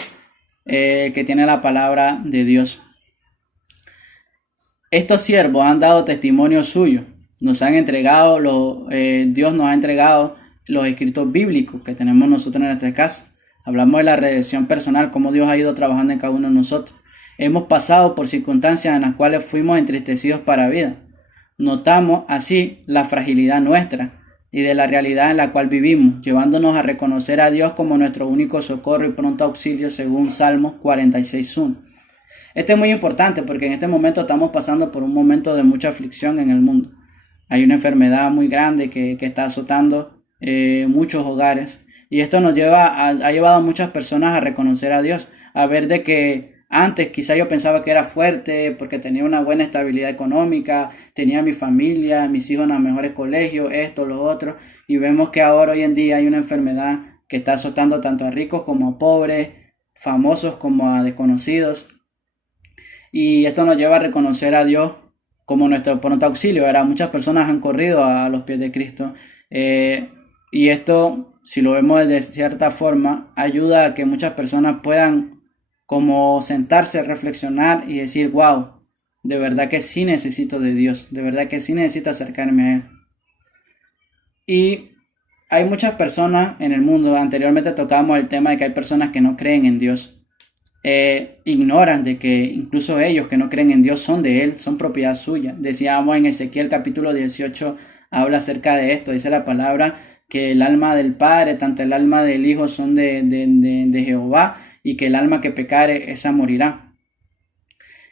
que tiene la palabra de Dios. Estos siervos han dado testimonio suyo, nos han entregado, Dios nos ha entregado los escritos bíblicos que tenemos nosotros en nuestra casa. Hablamos de la redención personal, cómo Dios ha ido trabajando en cada uno de nosotros. Hemos pasado por circunstancias en las cuales fuimos entristecidos para vida. Notamos así la fragilidad nuestra y de la realidad en la cual vivimos, llevándonos a reconocer a Dios como nuestro único socorro y pronto auxilio según Salmos 46:1. Esto es muy importante porque en este momento estamos pasando por un momento de mucha aflicción en el mundo. Hay una enfermedad muy grande que está azotando muchos hogares, y esto ha llevado a muchas personas a reconocer a Dios, a ver de que antes quizá yo pensaba que era fuerte porque tenía una buena estabilidad económica, tenía mi familia, mis hijos en los mejores colegios, esto, lo otro, y vemos que ahora hoy en día hay una enfermedad que está azotando tanto a ricos como a pobres, famosos como a desconocidos, y esto nos lleva a reconocer a Dios como nuestro pronto auxilio. ¿Verdad? Muchas personas han corrido a los pies de Cristo, y esto, si lo vemos de cierta forma, ayuda a que muchas personas puedan como sentarse, reflexionar y decir, wow, de verdad que sí necesito de Dios, de verdad que sí necesito acercarme a Él. Y hay muchas personas en el mundo, anteriormente tocábamos el tema de que hay personas que no creen en Dios, ignoran de que incluso ellos que no creen en Dios son de Él, son propiedad suya. Decíamos en Ezequiel capítulo 18, habla acerca de esto, dice la palabra que el alma del Padre, tanto el alma del Hijo son de Jehová, y que el alma que pecare, esa morirá.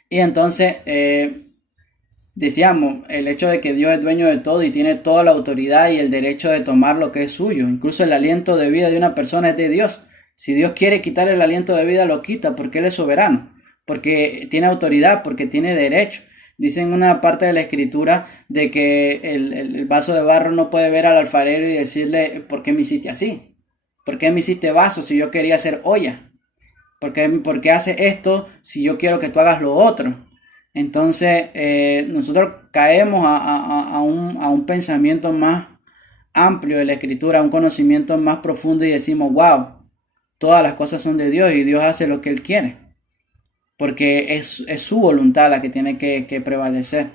Y entonces decíamos, el hecho de que Dios es dueño de todo y tiene toda la autoridad y el derecho de tomar lo que es suyo, incluso el aliento de vida de una persona es de Dios. Si Dios quiere quitar el aliento de vida, lo quita, porque Él es soberano, porque tiene autoridad, porque tiene derecho. Dice en una parte de la escritura de que el vaso de barro no puede ver al alfarero y decirle, ¿por qué me hiciste así? ¿Por qué me hiciste vaso si yo quería hacer olla? ¿Por qué hace esto si yo quiero que tú hagas lo otro? Entonces nosotros caemos a un pensamiento más amplio de la escritura, a un conocimiento más profundo, y decimos, wow, todas las cosas son de Dios y Dios hace lo que Él quiere, porque es su voluntad la que tiene que prevalecer.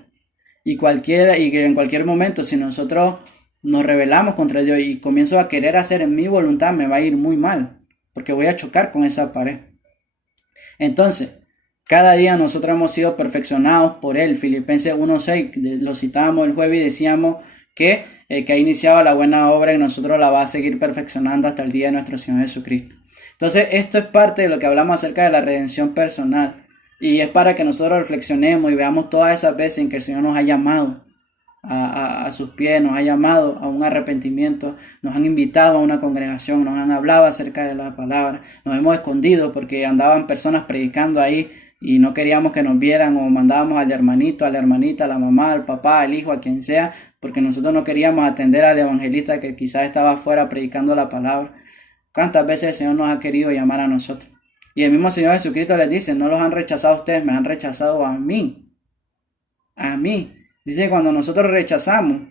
Y que en cualquier momento, si nosotros nos rebelamos contra Dios y comienzo a querer hacer en mi voluntad, me va a ir muy mal, porque voy a chocar con esa pared. Entonces, cada día nosotros hemos sido perfeccionados por Él. Filipenses 1:6, lo citábamos el jueves y decíamos que el que ha iniciado la buena obra en nosotros la va a seguir perfeccionando hasta el día de nuestro Señor Jesucristo. Entonces, esto es parte de lo que hablamos acerca de la redención personal. Y es para que nosotros reflexionemos y veamos todas esas veces en que el Señor nos ha llamado a sus pies, nos ha llamado a un arrepentimiento, nos han invitado a una congregación, nos han hablado acerca de la palabra, nos hemos escondido porque andaban personas predicando ahí y no queríamos que nos vieran, o mandábamos al hermanito, a la hermanita, a la mamá, al papá, al hijo, a quien sea, porque nosotros no queríamos atender al evangelista que quizás estaba afuera predicando la palabra. ¿Cuántas veces el Señor nos ha querido llamar a nosotros? Y el mismo Señor Jesucristo les dice: no los han rechazado a ustedes, me han rechazado a mí. A mí. Dice que cuando nosotros rechazamos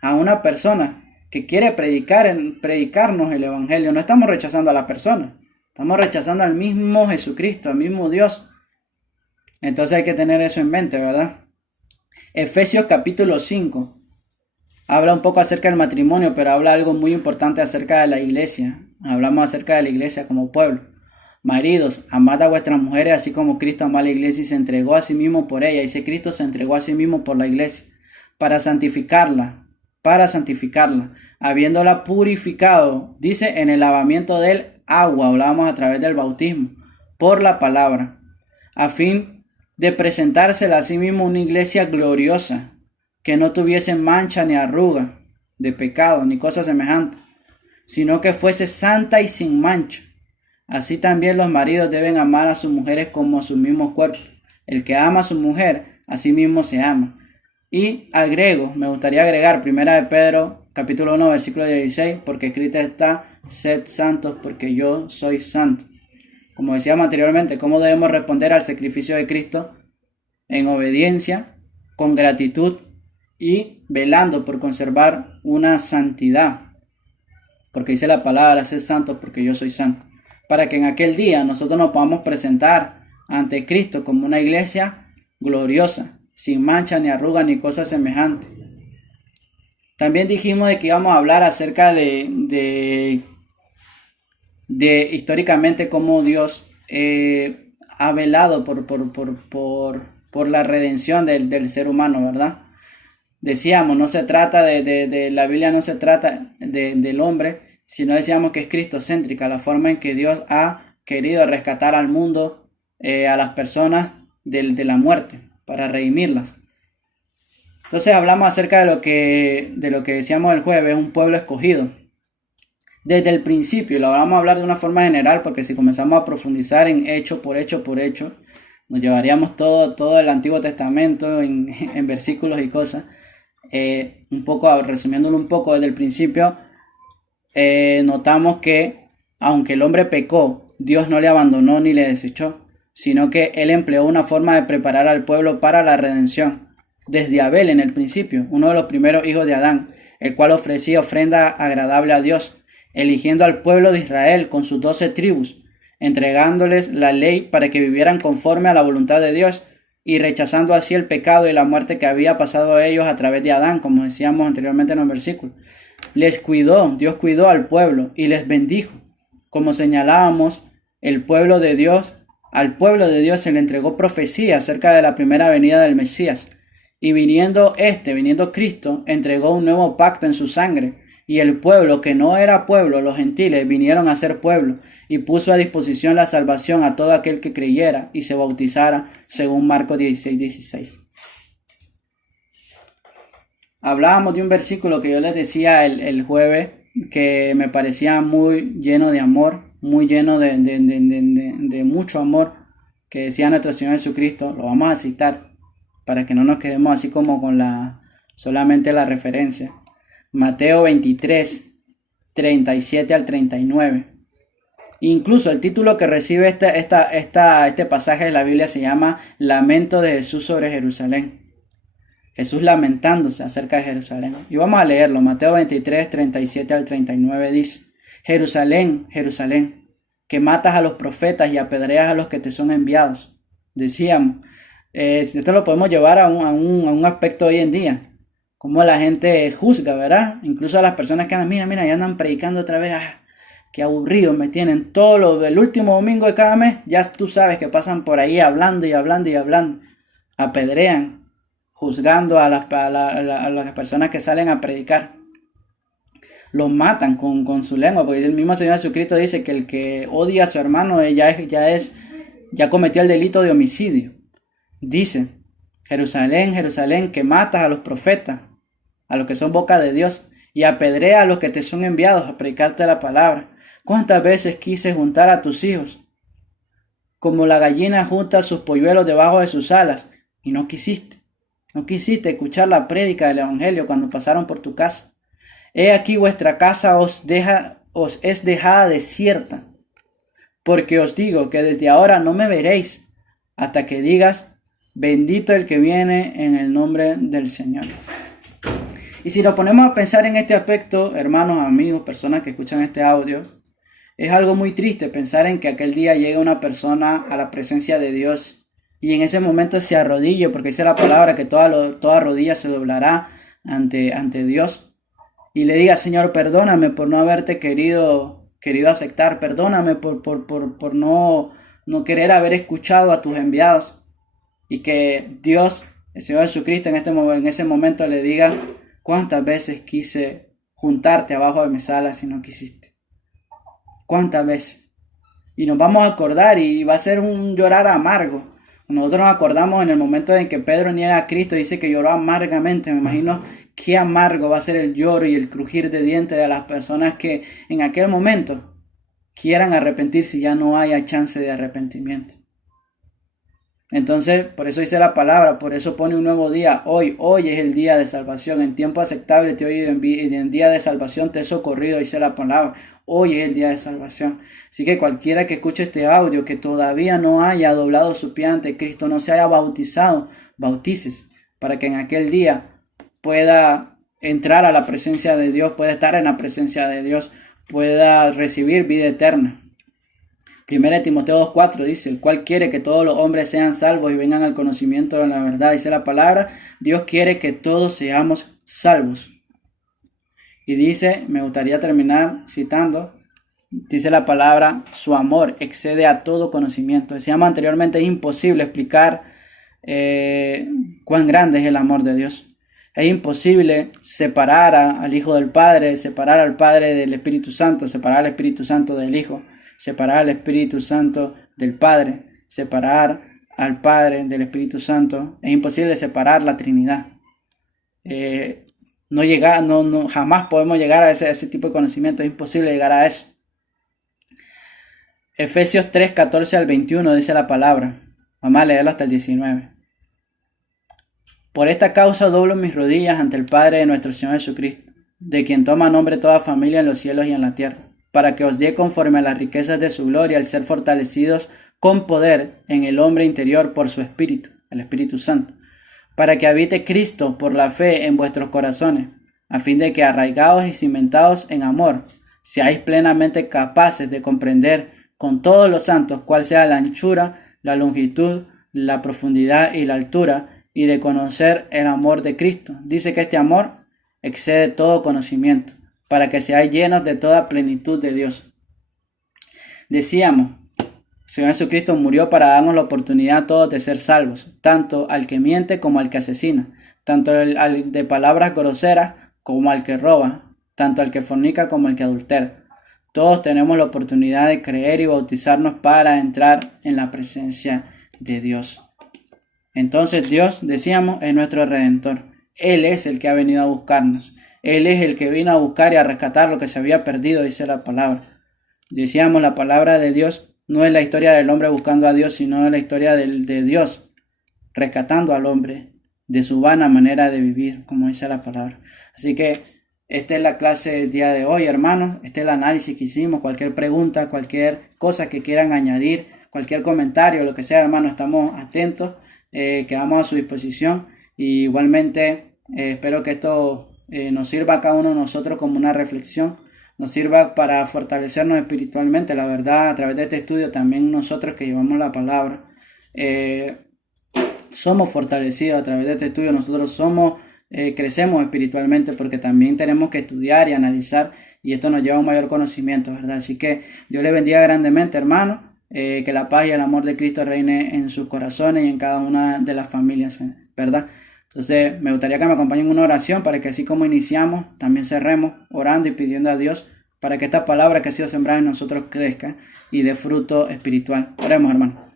a una persona que quiere predicarnos el evangelio, no estamos rechazando a la persona, estamos rechazando al mismo Jesucristo, al mismo Dios. Entonces hay que tener eso en mente, ¿verdad? Efesios capítulo 5 habla un poco acerca del matrimonio, pero habla algo muy importante acerca de la iglesia. Hablamos acerca de la iglesia como pueblo. Maridos, amad a vuestras mujeres así como Cristo amó a la iglesia y se entregó a sí mismo por ella. Dice: Cristo se entregó a sí mismo por la iglesia para santificarla, habiéndola purificado, dice, en el lavamiento del agua, hablábamos a través del bautismo, por la palabra, a fin de presentársela a sí mismo una iglesia gloriosa, que no tuviese mancha ni arruga de pecado ni cosa semejante, sino que fuese santa y sin mancha. Así también los maridos deben amar a sus mujeres como a sus mismos cuerpos. El que ama a su mujer, a sí mismo se ama. Y me gustaría agregar 1 de Pedro, capítulo 1, versículo 16, porque escrito está: sed santos porque yo soy santo. Como decíamos anteriormente, ¿cómo debemos responder al sacrificio de Cristo? En obediencia, con gratitud y velando por conservar una santidad. Porque dice la palabra: sed santos porque yo soy santo. Para que en aquel día nosotros nos podamos presentar ante Cristo como una iglesia gloriosa, sin mancha ni arruga ni cosa semejante. También dijimos de que íbamos a hablar acerca de históricamente cómo Dios ha velado por la redención del ser humano, ¿verdad? Decíamos, no se trata de la Biblia, no se trata del hombre, sino decíamos que es cristocéntrica, la forma en que Dios ha querido rescatar al mundo, a las personas de la muerte, para redimirlas. Entonces hablamos acerca de lo que decíamos el jueves, un pueblo escogido. Desde el principio, lo vamos a hablar de una forma general, porque si comenzamos a profundizar en hecho por hecho, nos llevaríamos todo el Antiguo Testamento en versículos y cosas. Un poco, resumiéndolo un poco desde el principio, notamos que aunque el hombre pecó, Dios no le abandonó ni le desechó, sino que Él empleó una forma de preparar al pueblo para la redención. Desde Abel en el principio, uno de los primeros hijos de Adán, el cual ofrecía ofrenda agradable a Dios, eligiendo al pueblo de Israel con sus 12 tribus, entregándoles la ley para que vivieran conforme a la voluntad de Dios, y rechazando así el pecado y la muerte que había pasado a ellos a través de Adán, como decíamos anteriormente en los versículos. Dios cuidó al pueblo y les bendijo. Como señalábamos, al pueblo de Dios se le entregó profecía acerca de la primera venida del Mesías. Y viniendo Cristo, entregó un nuevo pacto en su sangre. Y el pueblo que no era pueblo, los gentiles, vinieron a ser pueblo, y puso a disposición la salvación a todo aquel que creyera y se bautizara, según Marcos 16:16. Hablábamos de un versículo que yo les decía el jueves, que me parecía muy lleno de amor, muy lleno de mucho amor, que decía nuestro Señor Jesucristo. Lo vamos a citar para que no nos quedemos así como con solamente la referencia. Mateo 23, 37 al 39. Incluso el título que recibe este pasaje de la Biblia se llama Lamento de Jesús sobre Jerusalén. Jesús lamentándose acerca de Jerusalén. Y vamos a leerlo. Mateo 23, 37 al 39 dice: Jerusalén, Jerusalén, que matas a los profetas y apedreas a los que te son enviados. Decíamos, esto lo podemos llevar a un aspecto hoy en día. Como la gente juzga, ¿verdad? Incluso a las personas que andan, mira, ya andan predicando otra vez. Qué aburridos me tienen. Todo lo del último domingo de cada mes, ya tú sabes que pasan por ahí hablando y hablando y hablando. Apedrean, juzgando a las personas que salen a predicar. lo matan con su lengua, porque el mismo Señor Jesucristo dice que el que odia a su hermano ya cometió el delito de homicidio. Dice, Jerusalén, Jerusalén, que matas a los profetas, a los que son boca de Dios, y apedrea a los que te son enviados a predicarte la palabra. ¿Cuántas veces quise juntar a tus hijos, como la gallina junta sus polluelos debajo de sus alas, y no quisiste? No quisiste escuchar la prédica del Evangelio cuando pasaron por tu casa. He aquí vuestra casa os es dejada desierta, porque os digo que desde ahora no me veréis, hasta que digas, bendito el que viene en el nombre del Señor. Y si nos ponemos a pensar en este aspecto, hermanos, amigos, personas que escuchan este audio, es algo muy triste pensar en que aquel día llega una persona a la presencia de Dios y en ese momento se arrodille, porque dice la palabra que toda rodilla se doblará ante Dios, y le diga, Señor, perdóname por no haberte querido aceptar, perdóname por no querer haber escuchado a tus enviados, y que Dios, el Señor Jesucristo, en ese momento le diga, ¿cuántas veces quise juntarte abajo de mis alas y no quisiste? ¿Cuántas veces? Y nos vamos a acordar y va a ser un llorar amargo. Nosotros nos acordamos en el momento en que Pedro niega a Cristo, dice que lloró amargamente. Me imagino qué amargo va a ser el lloro y el crujir de dientes de las personas que en aquel momento quieran arrepentirse y ya no haya chance de arrepentimiento. Entonces, por eso dice la palabra, por eso pone un nuevo día. Hoy es el día de salvación. En tiempo aceptable te he oído, en día de salvación te he socorrido, dice la palabra. Hoy es el día de salvación. Así que cualquiera que escuche este audio, que todavía no haya doblado su pie ante Cristo, no se haya bautizado, bautices, para que en aquel día pueda entrar a la presencia de Dios, pueda estar en la presencia de Dios, pueda recibir vida eterna. 1 Timoteo 2:4 dice, el cual quiere que todos los hombres sean salvos y vengan al conocimiento de la verdad. Dice la palabra, Dios quiere que todos seamos salvos. Y dice, me gustaría terminar citando, dice la palabra, su amor excede a todo conocimiento. Decíamos anteriormente, es imposible explicar cuán grande es el amor de Dios. Es imposible separar al Hijo del Padre, separar al Padre del Espíritu Santo, separar al Espíritu Santo del Hijo, separar al Espíritu Santo del Padre, separar al Padre del Espíritu Santo. Es imposible separar la Trinidad. Jamás podemos llegar a ese tipo de conocimiento. Es imposible llegar a eso. Efesios 3:14 al 21 dice la palabra. Vamos a leerlo hasta el 19. Por esta causa doblo mis rodillas ante el Padre de nuestro Señor Jesucristo, de quien toma nombre toda familia en los cielos y en la tierra, para que os dé conforme a las riquezas de su gloria al ser fortalecidos con poder en el hombre interior por su Espíritu, el Espíritu Santo, para que habite Cristo por la fe en vuestros corazones, a fin de que arraigados y cimentados en amor, seáis plenamente capaces de comprender con todos los santos cuál sea la anchura, la longitud, la profundidad y la altura, y de conocer el amor de Cristo. Dice que este amor excede todo conocimiento, para que seáis llenos de toda plenitud de Dios. Decíamos, el Señor Jesucristo murió para darnos la oportunidad a todos de ser salvos, tanto al que miente como al que asesina, tanto al de palabras groseras como al que roba, tanto al que fornica como al que adultera. Todos tenemos la oportunidad de creer y bautizarnos para entrar en la presencia de Dios. Entonces Dios, decíamos, es nuestro Redentor. Él es el que ha venido a buscarnos. Él es el que vino a buscar y a rescatar lo que se había perdido, dice la palabra. Decíamos, la palabra de Dios no es la historia del hombre buscando a Dios, sino la historia de Dios rescatando al hombre de su vana manera de vivir, como dice la palabra. Así que esta es la clase del día de hoy, hermanos. Este es el análisis que hicimos. Cualquier pregunta, cualquier cosa que quieran añadir, cualquier comentario, lo que sea, hermanos, estamos atentos, quedamos a su disposición. Y igualmente espero que esto nos sirva a cada uno de nosotros como una reflexión, nos sirva para fortalecernos espiritualmente. La verdad, a través de este estudio también nosotros que llevamos la palabra somos fortalecidos a través de este estudio. Nosotros crecemos espiritualmente porque también tenemos que estudiar y analizar, y esto nos lleva a un mayor conocimiento, ¿verdad? Así que Dios les bendiga grandemente, hermanos. Que la paz y el amor de Cristo reine en sus corazones y en cada una de las familias, ¿verdad? Entonces, me gustaría que me acompañen en una oración para que así como iniciamos, también cerremos orando y pidiendo a Dios para que esta palabra que ha sido sembrada en nosotros crezca y dé fruto espiritual. Oremos, hermano.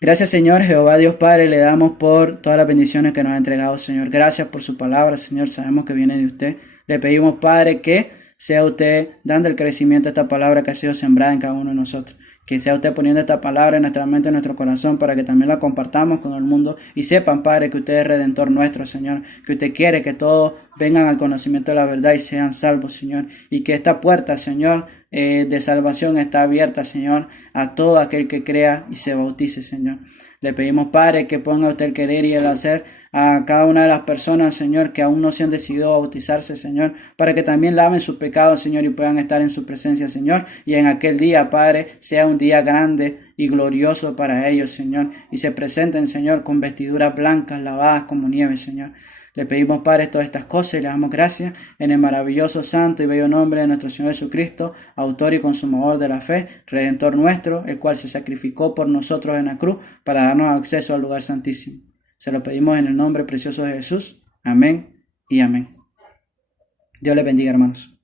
Gracias, Señor, Jehová Dios Padre, le damos por todas las bendiciones que nos ha entregado, Señor. Gracias por su palabra, Señor, sabemos que viene de usted. Le pedimos, Padre, que sea usted dando el crecimiento a esta palabra que ha sido sembrada en cada uno de nosotros. Que sea usted poniendo esta palabra en nuestra mente, en nuestro corazón, para que también la compartamos con el mundo y sepan, Padre, que usted es Redentor nuestro, Señor. Que usted quiere que todos vengan al conocimiento de la verdad y sean salvos, Señor. Y que esta puerta, Señor, de salvación está abierta, Señor, a todo aquel que crea y se bautice, Señor. Le pedimos, Padre, que ponga usted el querer y el hacer a cada una de las personas, Señor, que aún no se han decidido a bautizarse, Señor, para que también laven sus pecados, Señor, y puedan estar en su presencia, Señor, y en aquel día, Padre, sea un día grande y glorioso para ellos, Señor, y se presenten, Señor, con vestiduras blancas, lavadas como nieve, Señor. Le pedimos, Padre, todas estas cosas y le damos gracias en el maravilloso, santo y bello nombre de nuestro Señor Jesucristo, autor y consumador de la fe, Redentor nuestro, el cual se sacrificó por nosotros en la cruz para darnos acceso al lugar santísimo. Se lo pedimos en el nombre precioso de Jesús. Amén y amén. Dios les bendiga, hermanos.